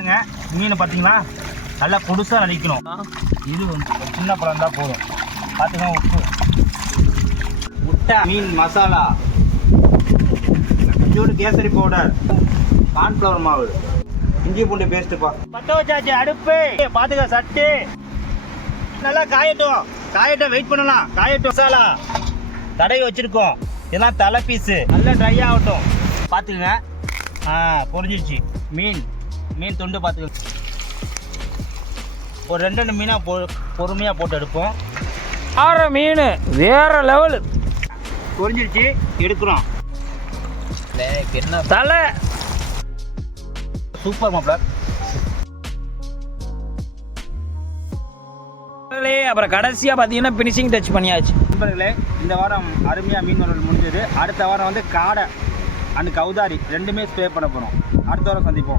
பாருங்க மீன் பார்த்தீங்களா நல்லா புதுசாக நடிக்கணும். இது வந்து சின்ன பழம் தான் போதும். பார்த்துங்க உப்பு, முட்டை, மீன் மசாலா, கொஞ்சோண்டு கேசரி பவுடர், கார்ன்ஃப்ளவர் மாவு, இஞ்சி பூண்டு பேஸ்ட்டுப்பா. பற்ற வச்சாச்சு அடுப்பு. பார்த்துக்க சட்டு நல்லா காயட்டும் வெயிட் பண்ணலாம். காயட்டும். மசாலா தடவி வச்சுருக்கோம். இதெல்லாம் தலை பீஸு நல்லா ட்ரை ஆகட்டும். பார்த்துக்குங்க. பொரிஞ்சிடுச்சு. மீன் துண்டு பார்த்துக்க. ஒரு 2 மீனாக பொறுமையாக போட்டு எடுப்போம். மீன் வேற லெவலு. பொரிஞ்சிடுச்சு, எடுக்கிறோம். என்ன தலை சூப்பர் மாப்ளர். அப்புறம் கடைசியாக பார்த்தீங்கன்னா ஃபினிஷிங் டச் பண்ணியாச்சு. நண்பர்களே, இந்த வாரம் அருமையாக மீன் வளர்ப்பு முடிஞ்சது. அடுத்த வாரம் வந்து காடை அண்ட் கௌதாரி ரெண்டுமே ஸ்ப்ரே பண்ண போகிறோம். அடுத்த வாரம் சந்திப்போம்.